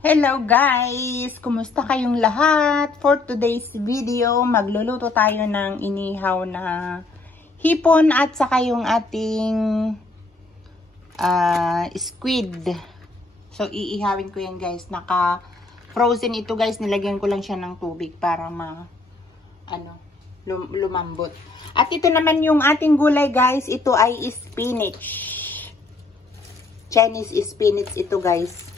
Hello guys! Kumusta kayong lahat? For today's video, magluluto tayo ng inihaw na hipon at saka yung ating squid. So, iihawin ko yan guys. Naka-frozen ito guys. Nilagyan ko lang siya ng tubig para lumambot. At ito naman yung ating gulay guys. Ito ay spinach. Chinese spinach ito guys.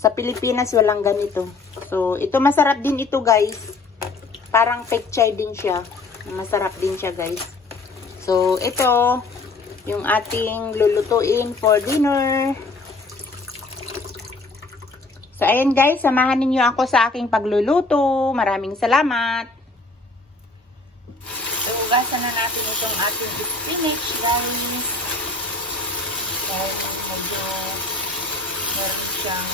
Sa Pilipinas, walang ganito. So, ito masarap din ito, guys. Parang pechay din siya. Masarap din siya, guys. So, ito, yung ating lulutuin for dinner. So, ayan, guys. Samahan niyo ako sa aking pagluluto. Maraming salamat. So, ugasan na natin itong ating spinach, guys. Dahil medyo meron siyang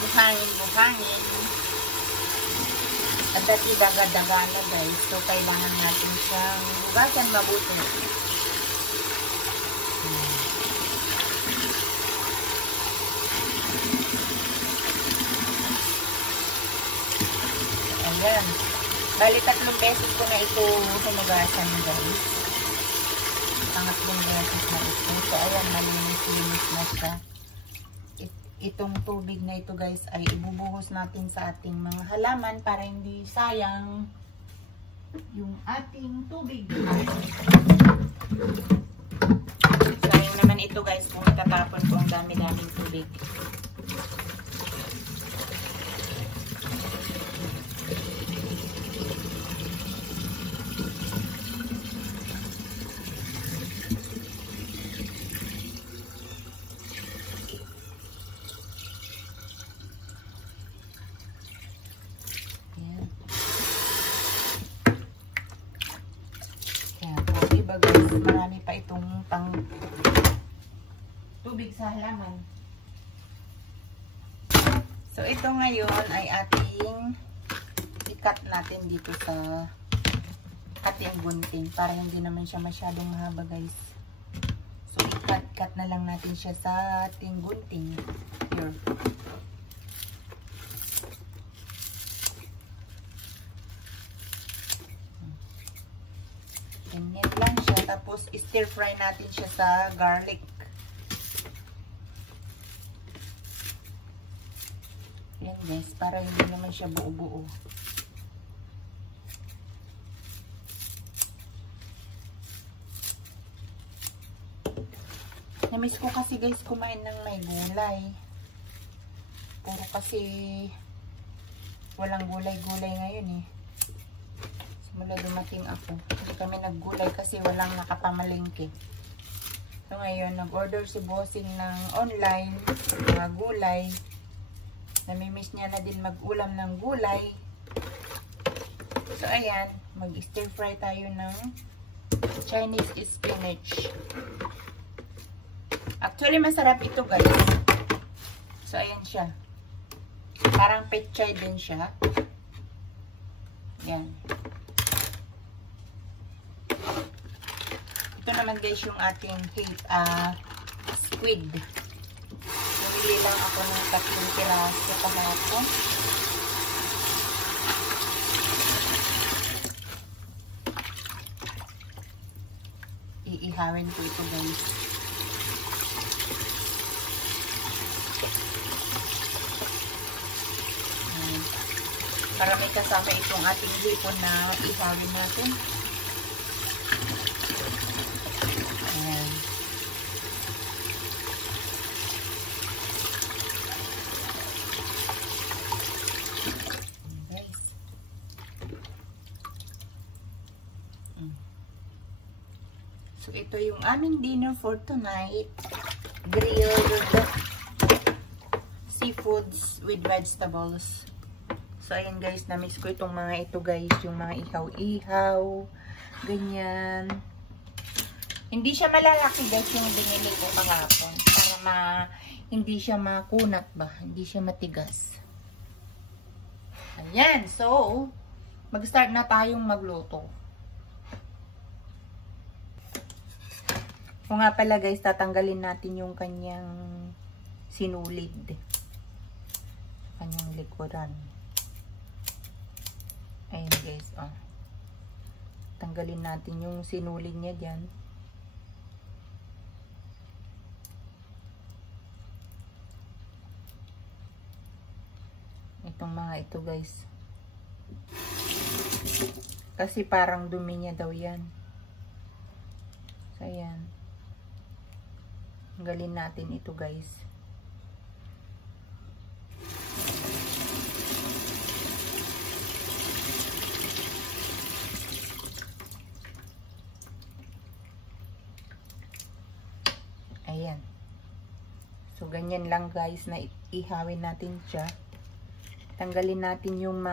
buhangin. At dati daga-daga na guys. So, kailangan natin siyang hugasan mabuti. Ayan. Bali, 3 beses ko na ito hugasan guys. Pangatlong beses na ito. So, ayan, malinis na siya. Itong tubig na ito guys ay ibubuhos natin sa ating mga halaman para hindi sayang yung ating tubig. Sayang naman ito guys kung itatapon ko ang dami-daming tubig. Marami pa itong pang tubig sa halaman. So, ito ngayon ay ating i-cut natin dito sa ating gunting para hindi naman siya masyadong mahaba guys. So, i-cut na lang natin siya sa ating gunting. Here. Ganyan lang siya. Tapos, stir fry natin siya sa garlic. Yan guys. Para hindi naman siya buo-buo. Namiss ko kasi guys kumain ng may gulay. Puro kasi walang gulay-gulay ngayon eh. Mula dumating ako. Hindi kami naggulay kasi walang nakapamalingki. So ngayon, nag-order si Bossing ng online mga gulay. Namimiss niya na din mag-ulam ng gulay. So ayan, mag-stir fry tayo ng Chinese spinach. Actually, masarap ito guys. So ayan siya. Parang pechay din siya. Yan. Ito naman guys yung ating squid. Bumili lang ako ng 3 piraso kahapon. Iihawin ko ito guys. Para may kasama itong ating hipon na ihawin natin. So, ito yung aming dinner for tonight. Grilled seafoods with vegetables. So, ayan guys, na-miss ko itong mga ito guys. Yung mga ihaw-ihaw. Ganyan. Hindi siya malalaki guys yung binili ko kahapon. Para hindi siya makunat ba? Hindi siya matigas. Ayan. So, mag-start na tayong magluto. O nga pala guys, tatanggalin natin yung kanyang sinulid sa kanyang likuran. Ayan guys, oh. Tanggalin natin yung sinulid niya dyan. Itong mga ito guys. Kasi parang dumi niya daw yan. So ayan. Tanggalin natin ito guys. Ayan. So ganyan lang guys na ihawin natin siya. Tanggalin natin yung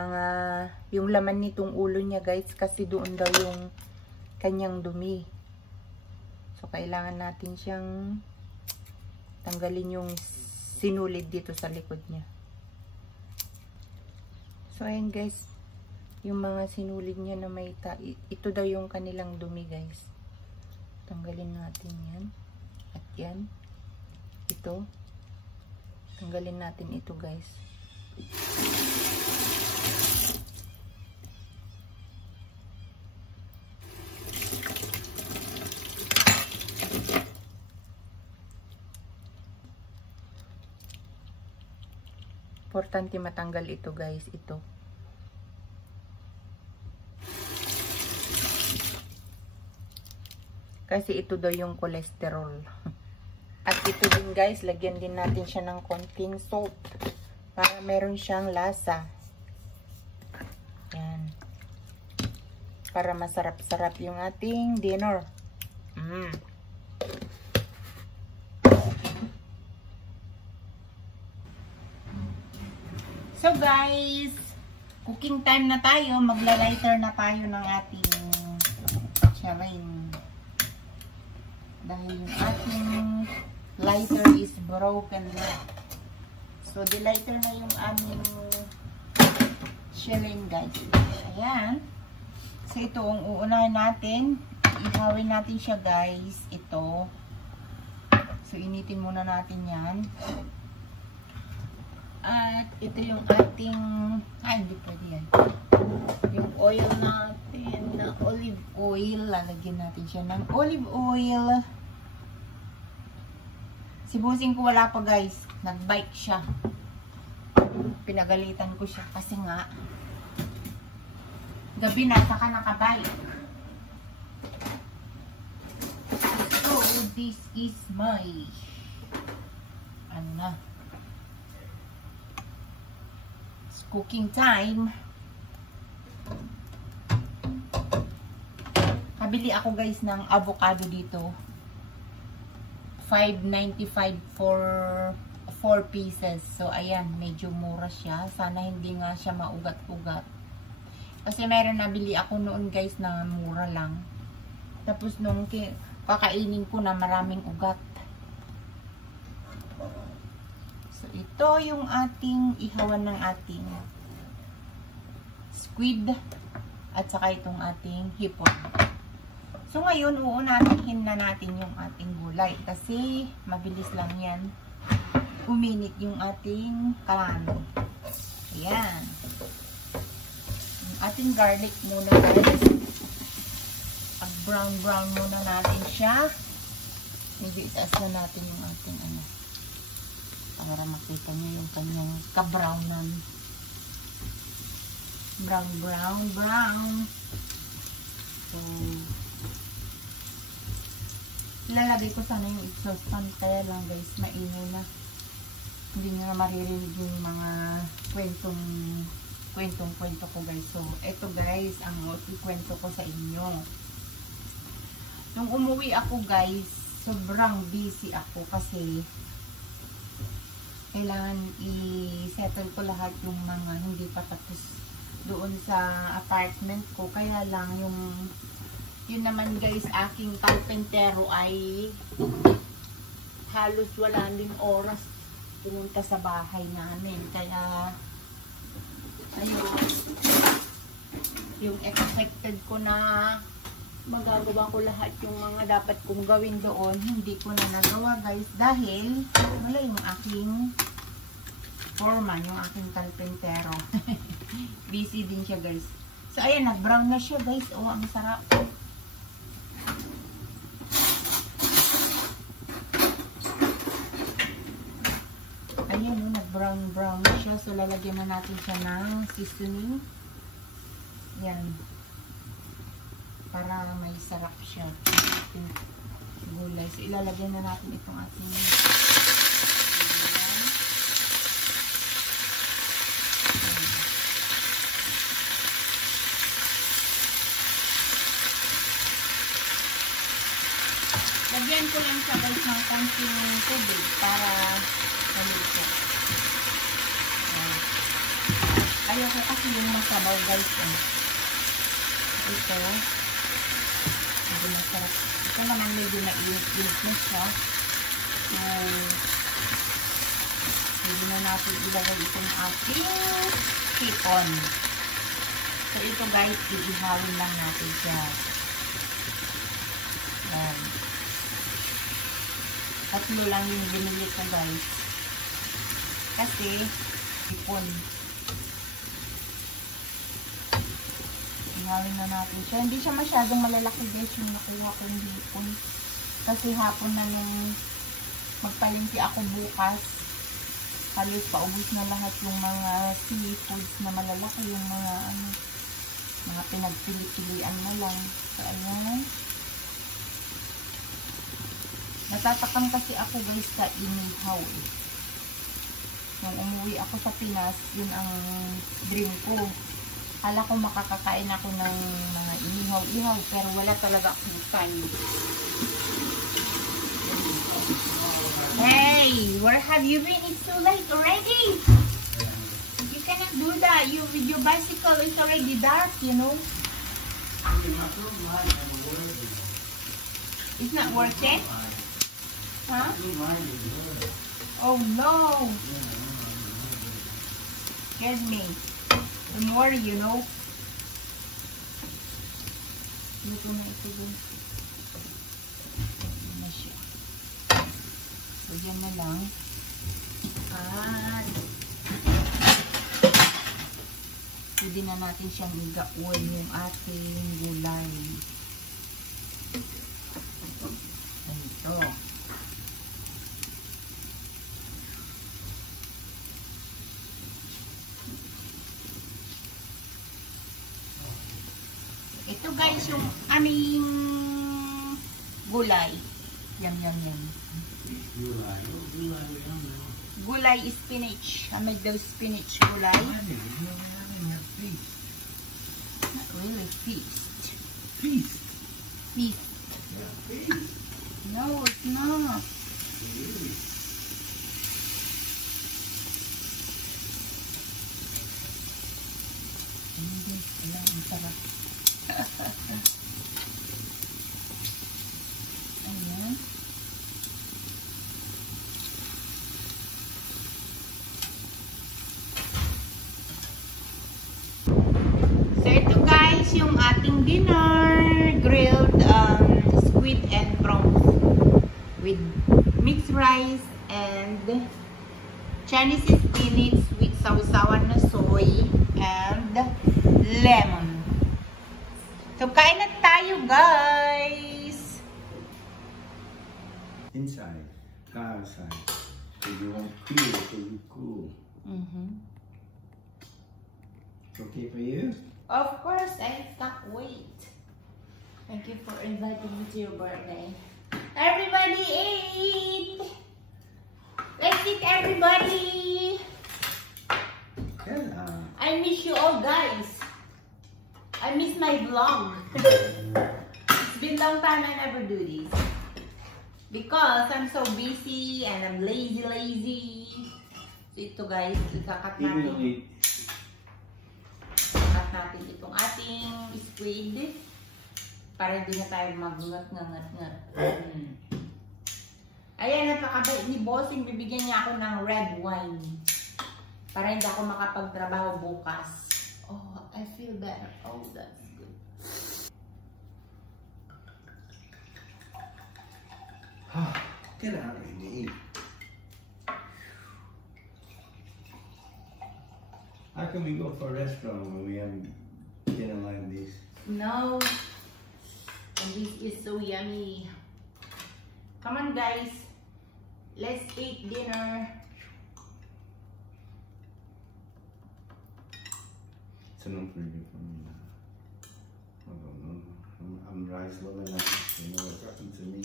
laman nitong ulo niya guys, kasi doon daw yung kanyang dumi. So kailangan natin siyang tanggalin yung sinulid dito sa likod niya. So ayan guys, yung mga sinulid niya na may ito daw yung kanilang dumi guys. Tanggalin natin yan. At yan. Ito. Tanggalin natin ito guys. Importante matanggal ito guys, ito. Kasi ito daw yung cholesterol. At ito din guys, lagyan din natin siya ng konting salt para meron siyang lasa. Yan. Para masarap-sarap yung ating dinner. So guys, cooking time na tayo. Magla-lighter na tayo ng ating charin. Dahil yung ating lighter is broken na. So, the lighter na yung aming charin guys. Ayan. So, ito ang uunahin natin. Ihawin natin siya guys. Ito. So, initin muna natin yan. At ito yung ating, hindi pwede yan. Yung oil natin na olive oil. Lalagyan natin siya ng olive oil. Si busing ko wala pa guys. Nag-bike siya. Pinagalitan ko siya kasi nga gabi na saka nakabike. So, this is my it's cooking time. Kabili ako guys ng avocado dito. $5.95 for 4 pieces. So, ayan, medyo mura siya. Sana hindi nga siya maugat-ugat. Kasi meron nabili ako noon guys na mura lang. Tapos nung kakainin ko na maraming ugat. So, ito yung ating ihawan ng ating squid at saka itong ating hipon. So, ngayon, uunahin na natin yung ating gulay. Kasi, mabilis lang yan. Uminit yung ating kalano. Ayan. Yung ating garlic muna guys. Pag-brown-brown muna natin siya. Medyo itaas na natin yung ating para makita nyo yung kanyang ka-brownan. Brown. So, ilalagay ko sana yung exhaust fan, kaya lang guys, maingay na. Hindi nyo na maririnig yung mga kwentong-kwento ko guys. So, eto guys, ang ikwento ko sa inyo. Nung umuwi ako guys, sobrang busy ako kasi kailangan i-settle ko lahat yung mga hindi pa tapos doon sa apartment ko. Kaya lang yun naman guys, aking kalpentero ay halos wala din oras pumunta sa bahay namin. Kaya ayun, yung expected ko na magagawa ko lahat yung mga dapat kong gawin doon. Hindi ko na nagawa guys dahil wala yung aking foreman, yung aking kalpentero. Busy din siya guys. So ayan, nag-brown na siya guys. Oh, ang sarap. Ayan, oh, nag-brown na siya. So lalagyan na natin siya ng seasoning. Yan. Para may sarap siya. Ating gulay. So ilalagyan na natin itong ating gulay. Lagyan ko lang siya guys ng konting tubig para maluto. Ayoko kasi yung masabaw guys. Ito. Medyo masarap. Ito naman medyo na-ilit na siya. So, pwede na natin ilagay itong ating chicken. So, ito guys, iihawin lang natin siya. Ayan. Tatlo lang yung binili ko guys. Kasi, ipon. Ihawin na natin siya. Hindi siya masyadong malalaki guys yung nakuha ko yung hipon. Kasi hapon na nung magpalingki ako bukas. Halos paubos na lahat yung mga seafoods na malalaki. Yung mga pinagpili-pilian na lang. So, ayan. Natatakam kasi ako guys sa inihaw. Nung umuwi ako sa Pinas, yun ang dream ko. Kala ko makakakain ako ng mga inihaw-ihaw, pero wala talaga akong time. Hey, where have you been? It's too late already. You cannot do that. With your bicycle, it's already dark, you know. It's not working? Huh? Oh no! Scared me. Don't worry, you know. Luto na ito dun. Ito na siya. So, yan na lang. At pwede na natin siyang igaon yung ating gulay. Ito. Ito guys, yung aming gulay. Yum. Gulay is spinach. I made those spinach gulay. Not really feast. Feast. Feast. Yeah, feast. No, it's not. Wala, ang sarap. Ayan. So ito guys yung ating dinner, grilled squid and prawns with mixed rice and Chinese spinach with sausawan na soy and lemon. So, kain na tayo, guys! Inside, not outside. So you won't feel it, so you cool. It's okay for you? Of course, I can't wait. Thank you for inviting me to your birthday. Everybody eat! Let's eat, everybody! Yeah. I miss you all, guys. I miss my vlog. It's been a long time I never do this. Because I'm so busy and I'm lazy. So ito guys, ikakat natin. Ikakat natin itong ating squid. Para hindi na tayo magngat-ngat-ngat. Ayan, napakabait ni Bossing. Bibigyan niya ako ng red wine. Para hindi ako makapagtrabaho bukas. Oh, I feel better. Oh, that's good. Get out of here. How can we go for a restaurant when we have dinner like this? No. And this is so yummy. Come on, guys. Let's eat dinner. It's enough for you for me now. I don't know. I'm rice loving now. You know what's happened to me?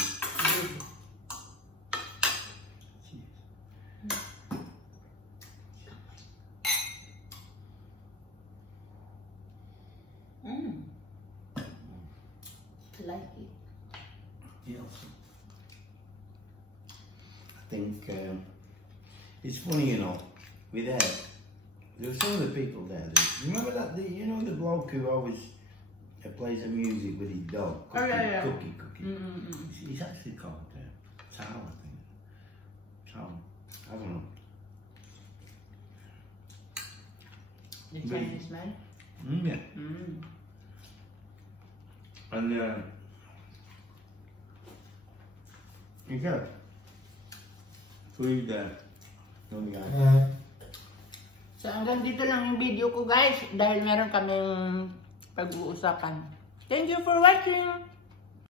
Cheers. I like it. Yeah. I think it's funny, you know, with that. There were some of the people there. Remember that? You know the bloke who always plays the music with his dog? Cookie, Cookie. He's actually called Tao, I think. Tao. I don't know. The Chinese man? Yeah. And you got food there. So hanggang dito lang yung video ko, guys, dahil meron kaming pag-uusapan. Thank you for watching!